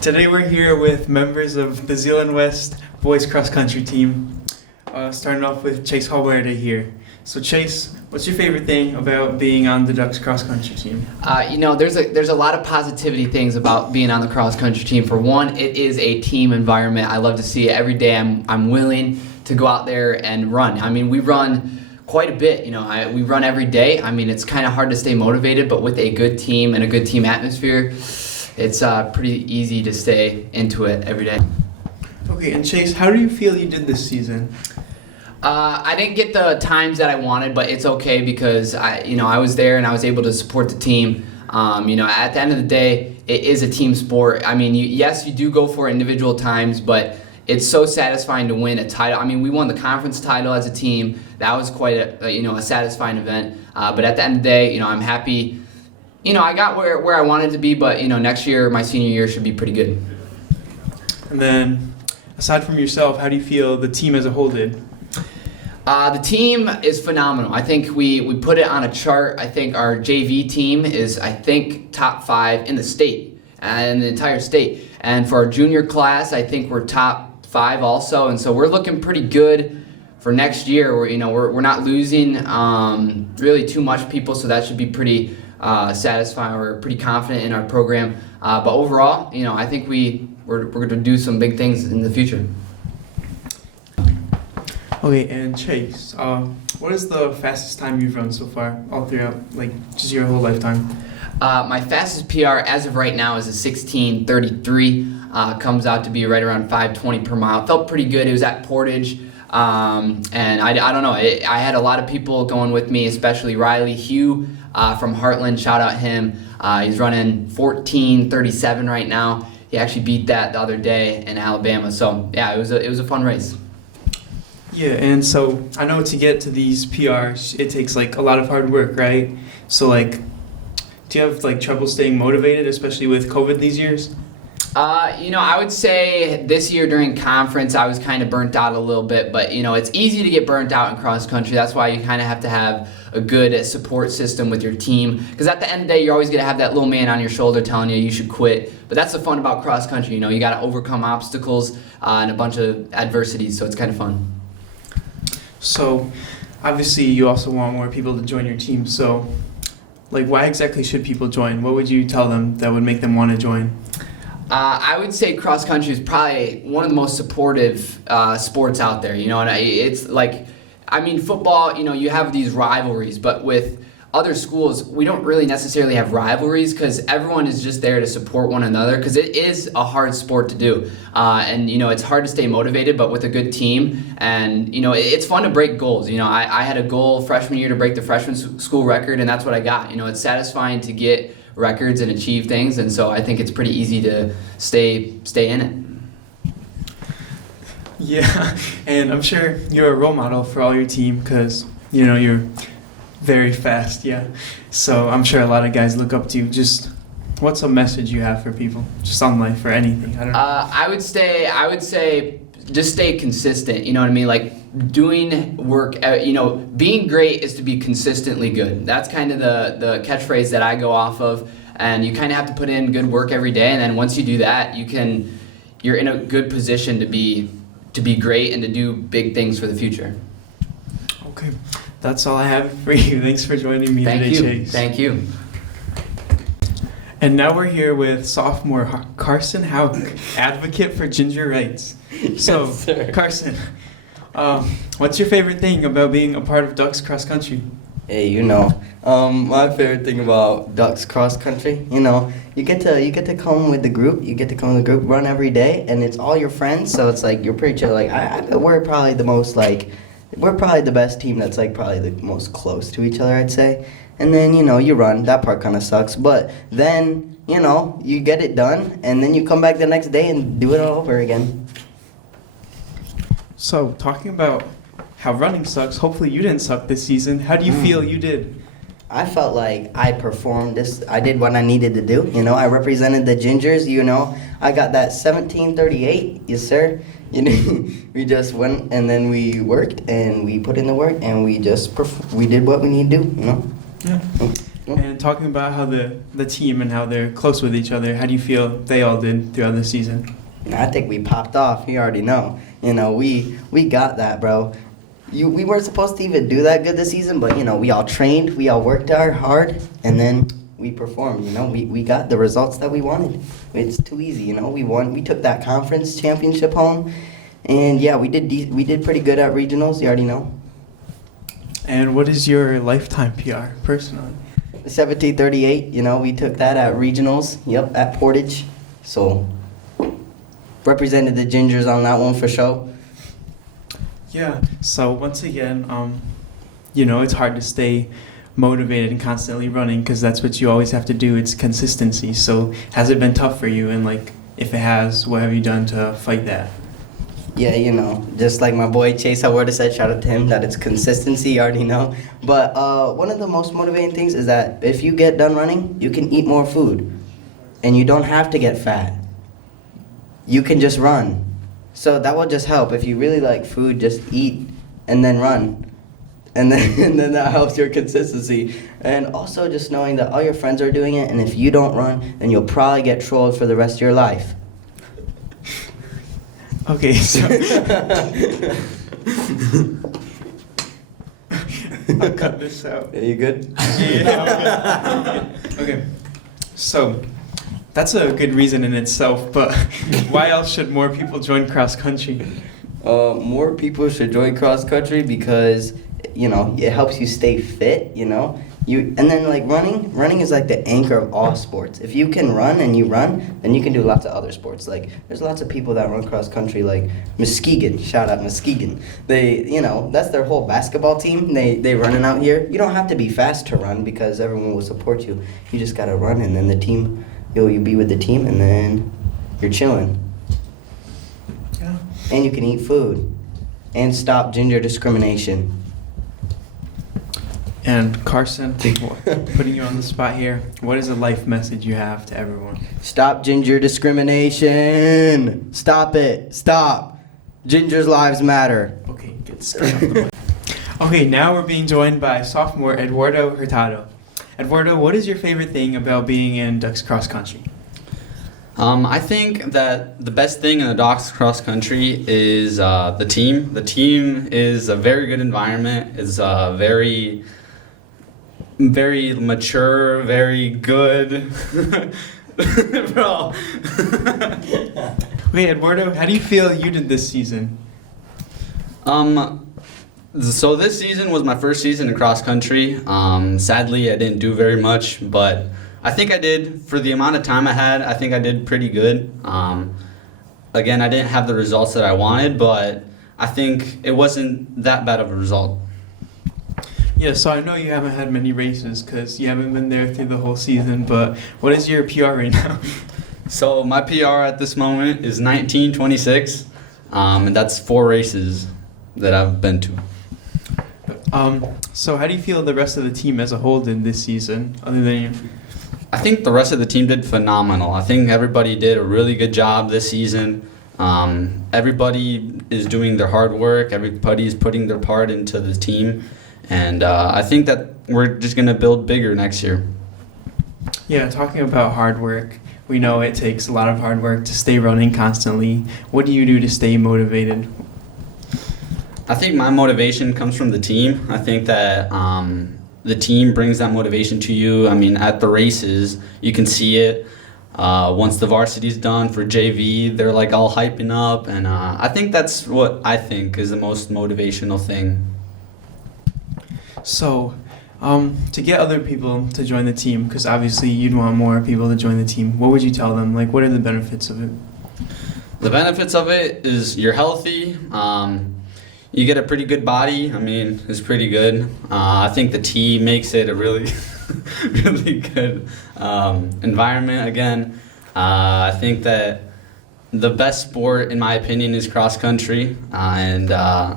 Today we're here with members of the Zealand West boys cross country team. Starting off with Chase Hallward here. So Chase, what's your favorite thing about being on the Ducks cross country team? There's a lot of positivity things about being on the cross country team. For one, it is a team environment. I love to see it every day. I'm willing to go out there and run. I mean, we run quite a bit. We run every day. I mean, it's kind of hard to stay motivated, but with a good team and a good team atmosphere, it's pretty easy to stay into it every day. Okay, and Chase, how do you feel you did this season? I didn't get the times that I wanted, but it's okay because I was there and I was able to support the team. At the end of the day, it is a team sport. I mean, yes, you do go for individual times, but it's so satisfying to win a title. I mean, we won the conference title as a team. That was quite a satisfying event. But at the end of the day, I'm happy. I got where I wanted to be, but next year, my senior year, should be pretty good. And then, aside from yourself, how do you feel the team as a whole did? The team is phenomenal. I think we put it on a chart. I think our JV team is, top 5 in the state, in the entire state. And for our junior class, I think we're top 5 also. And so we're looking pretty good for next year. We're not losing really too much people, so that should be pretty satisfying. We're pretty confident in our program. But overall, I think we're going to do some big things in the future. Okay, and Chase, what is the fastest time you've run so far, all throughout, just your whole lifetime? My fastest PR as of right now is a 16:33. Comes out to be right around 5:20 per mile. Felt pretty good. It was at Portage. And I don't know. I had a lot of people going with me, especially Riley Hugh from Heartland. Shout out him. He's running 14:37 right now. He actually beat that the other day in Alabama. So yeah, it was a fun race. Yeah, and so I know to get to these PRs, it takes a lot of hard work, right? So do you have trouble staying motivated, especially with COVID these years? I would say this year during conference, I was kind of burnt out a little bit, but it's easy to get burnt out in cross country. That's why you kind of have to have a good support system with your team, because at the end of the day, you're always going to have that little man on your shoulder telling you should quit. But that's the fun about cross country. You got to overcome obstacles and a bunch of adversities, so it's kind of fun. So, obviously, you also want more people to join your team. So, why exactly should people join? What would you tell them that would make them want to join? I would say cross country is probably one of the most supportive sports out there. And it's football. You have these rivalries, but with other schools, we don't really necessarily have rivalries because everyone is just there to support one another, because it is a hard sport to do. And it's hard to stay motivated, but with a good team, and it's fun to break goals. I had a goal freshman year to break the freshman school record, and that's what I got. It's satisfying to get records and achieve things, and so I think it's pretty easy to stay in it. Yeah, and I'm sure you're a role model for all your team because you're very fast, yeah. So I'm sure a lot of guys look up to you. Just what's a message you have for people, just on life or anything? I don't know. I would say just stay consistent. You know what I mean? Doing work. Being great is to be consistently good. That's kind of the catchphrase that I go off of. And you kind of have to put in good work every day. And then once you do that, you're in a good position to be great and to do big things for the future. Okay. That's all I have for you. Thanks for joining me today, Chase. Thank you. And now we're here with sophomore Carson Houck, advocate for ginger rights. So, Yes, sir. Carson, what's your favorite thing about being a part of Ducks cross country? Hey, my favorite thing about Ducks cross country, you get to come with the group. You get to come with the group, run every day, and it's all your friends. So it's you're pretty chill. We're probably the most we're probably the best team that's probably the most close to each other, I'd say. And then you run. That part kind of sucks, but then you get it done, and then you come back the next day and do it all over again. So, talking about how running sucks, hopefully you didn't suck this season. How do you feel you did? I felt like I performed this. I did what I needed to do. I represented the Gingers. I got that 17:38. Yes, sir. We just went and then we worked and we put in the work and we did what we need to do. Yeah. And talking about how the team and how they're close with each other, how do you feel they all did throughout the season? I think we popped off. You already know. We got that, bro. We weren't supposed to even do that good this season, but we all trained, we all worked hard, and then we performed. We got the results that we wanted. It's too easy. We won. We took that conference championship home, and yeah, we did pretty good at regionals. You already know. And what is your lifetime PR personally? 1738. We took that at regionals. Yep, at Portage. So represented the Gingers on that one for sure. Yeah. So once again, it's hard to stay motivated and constantly running because that's what you always have to do. It's consistency. So has it been tough for you? And if it has, what have you done to fight that? Yeah, just like my boy Chase Eduardo said, shout out to him, that it's consistency, you already know. But one of the most motivating things is that if you get done running, you can eat more food. And you don't have to get fat. You can just run. So that will just help. If you really like food, just eat and then run. And then that helps your consistency. And also just knowing that all your friends are doing it, and if you don't run, then you'll probably get trolled for the rest of your life. Okay, so I'll cut this out. Are you good? Yeah. Okay, so that's a good reason in itself, but why else should more people join cross country? More people should join cross country because it helps you stay fit. And then running is like the anchor of all sports. If you can run and you run, then you can do lots of other sports. There's lots of people that run cross country, like Muskegon. Shout out Muskegon. They, that's their whole basketball team. They running out here. You don't have to be fast to run because everyone will support you. You just gotta run, and then the team, you be with the team, and then you're chilling. Yeah. And you can eat food, and stop gender discrimination. And Carson, putting you on the spot here, what is a life message you have to everyone? Stop ginger discrimination. Stop it. Stop. Ginger's lives matter. Okay, get straight off the mic. Okay, now we're being joined by sophomore Eduardo Hurtado. Eduardo, what is your favorite thing about being in Ducks cross country? I think that the best thing in the Ducks cross country is the team. The team is a very good environment. It's very mature, very good. Bro. Wait, Eduardo, how do you feel you did this season? So this season was my first season in cross country. Sadly, I didn't do very much, but I think I did, for the amount of time I had, I think I did pretty good. Again, I didn't have the results that I wanted, but I think it wasn't that bad of a result. Yeah, so I know you haven't had many races because you haven't been there through the whole season, but what is your PR right now? So my PR at this moment is 19:26, and that's 4 races that I've been to. So how do you feel the rest of the team as a whole did this season, other than you? I think the rest of the team did phenomenal. I think everybody did a really good job this season. Everybody is doing their hard work. Everybody is putting their part into the team. And I think that we're just going to build bigger next year. Yeah, talking about hard work, we know it takes a lot of hard work to stay running constantly. What do you do to stay motivated? I think my motivation comes from the team. I think that the team brings that motivation to you. I mean, at the races, you can see it. Once the varsity's done for JV, they're like all hyping up. And I think that's what I think is the most motivational thing. So, to get other people to join the team, because obviously you'd want more people to join the team, what would you tell them? What are the benefits of it? The benefits of it is you're healthy. You get a pretty good body. I mean, it's pretty good. I think the team makes it a really, really good environment. Again, I think that the best sport, in my opinion, is cross country, and I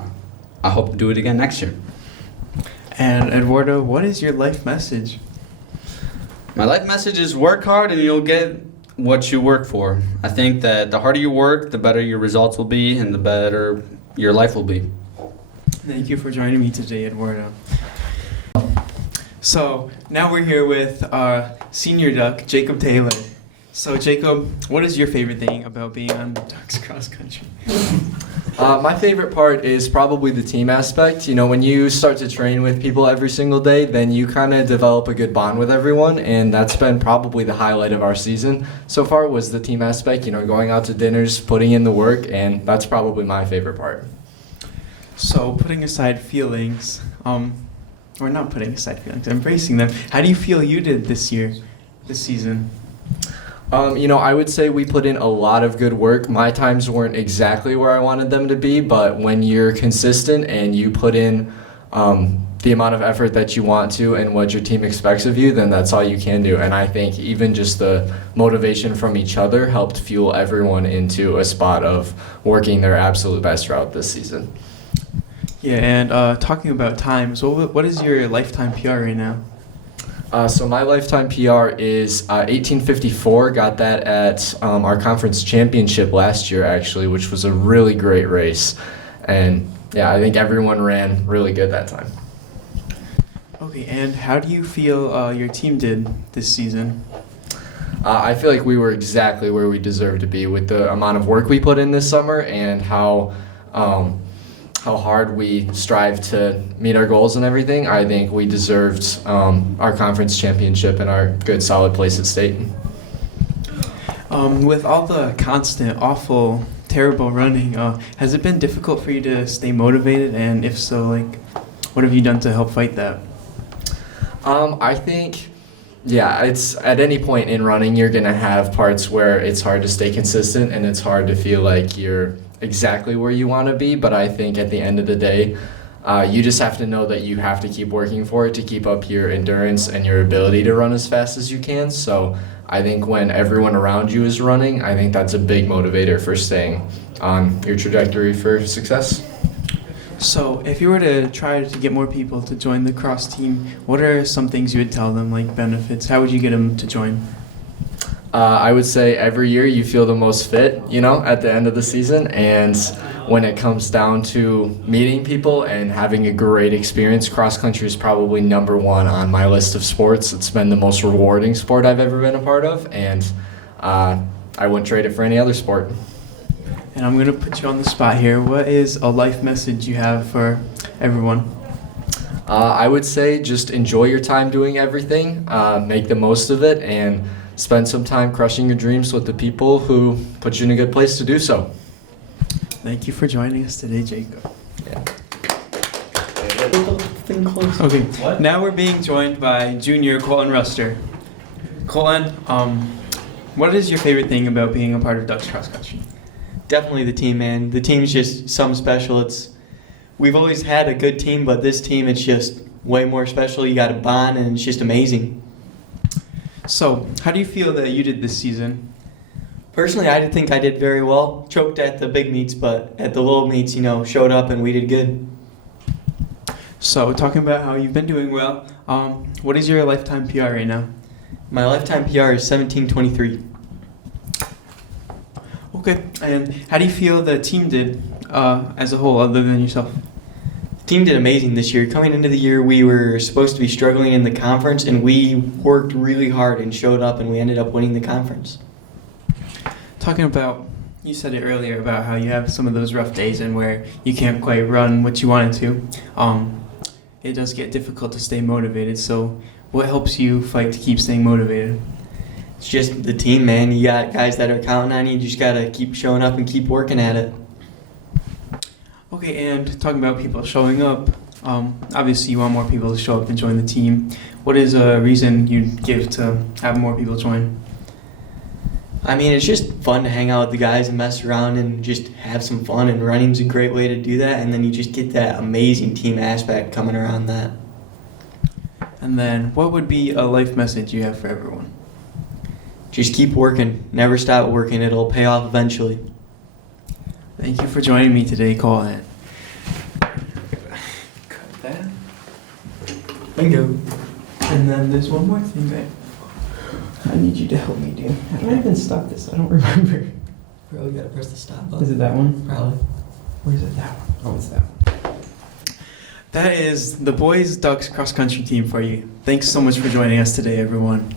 hope to do it again next year. And Eduardo, what is your life message? My life message is work hard and you'll get what you work for. I think that the harder you work, the better your results will be and the better your life will be. Thank you for joining me today, Eduardo. So now we're here with our senior duck, Jacob Taylor. So Jacob, what is your favorite thing about being on Ducks cross country? My favorite part is probably the team aspect. You know, when you start to train with people every single day, then you kind of develop a good bond with everyone, and that's been probably the highlight of our season so far was the team aspect, you know, going out to dinners, putting in the work, and that's probably my favorite part. So putting aside feelings, or not putting aside feelings, embracing them, how do you feel you did this season? You know, I would say we put in a lot of good work. My times weren't exactly where I wanted them to be, but when you're consistent and you put in the amount of effort that you want to and what your team expects of you, then that's all you can do. And I think even just the motivation from each other helped fuel everyone into a spot of working their absolute best route this season. Yeah, and talking about times, what is your lifetime PR right now? So my lifetime PR is 1854. Got that at our conference championship last year, actually, which was a really great race. And yeah, I think everyone ran really good that time. Okay, and how do you feel your team did this season? I feel like we were exactly where we deserved to be with the amount of work we put in this summer and how hard we strive to meet our goals and everything. I think we deserved our conference championship and our good solid place at state. With all the constant, awful, terrible running, has it been difficult for you to stay motivated? And if so, like, what have you done to help fight that? I think, yeah, it's at any point in running, you're going to have parts where it's hard to stay consistent and it's hard to feel like you're exactly where you want to be, but I think at the end of the day, you just have to know that you have to keep working for it to keep up your endurance and your ability to run as fast as you can. So I think when everyone around you is running, I think that's a big motivator for staying on your trajectory for success. So if you were to try to get more people to join the cross team, what are some things you would tell them, like benefits? How would you get them to join? I would say every year you feel the most fit, you know, at the end of the season. And when it comes down to meeting people and having a great experience, cross country is probably number one on my list of sports. It's been the most rewarding sport I've ever been a part of, and I wouldn't trade it for any other sport. And I'm going to put you on the spot here. What is a life message you have for everyone? I would say just enjoy your time doing everything, make the most of it, and spend some time crushing your dreams with the people who put you in a good place to do so. Thank you for joining us today, Jacob. Yeah. Okay, now we're being joined by junior Colton Ruster. Colton, what is your favorite thing about being a part of Ducks Cross Country? Definitely the team, man. The team's just something special. We've always had a good team, but this team, it's just way more special. You got a bond, and it's just amazing. So, how do you feel that you did this season? Personally, I think I did very well. Choked at the big meets, but at the little meets, showed up and we did good. So, talking about how you've been doing well, what is your lifetime PR right now? My lifetime PR is 17:23. Okay, and how do you feel the team did as a whole, other than yourself? The team did amazing this year. Coming into the year, we were supposed to be struggling in the conference, and we worked really hard and showed up, and we ended up winning the conference. Talking about, you said it earlier about how you have some of those rough days and where you can't quite run what you wanted to. It does get difficult to stay motivated. So, what helps you fight to keep staying motivated? It's just the team, man. You got guys that are counting on you. You just got to keep showing up and keep working at it. Okay, and talking about people showing up, obviously you want more people to show up and join the team. What is a reason you'd give to have more people join? I mean, it's just fun to hang out with the guys and mess around and just have some fun, and running's a great way to do that, and then you just get that amazing team aspect coming around that. And then, what would be a life message you have for everyone? Just keep working. Never stop working. It'll pay off eventually. Thank you for joining me today, Colton. Cut that. Bingo. And then there's one more thing that I need you to help me do. How do I even stop this? I don't remember. Probably gotta press the stop Is button. it that one? Probably. Or is it that one? Oh, it's that one. That is the boys Ducks cross country team for you. Thanks so much for joining us today, everyone.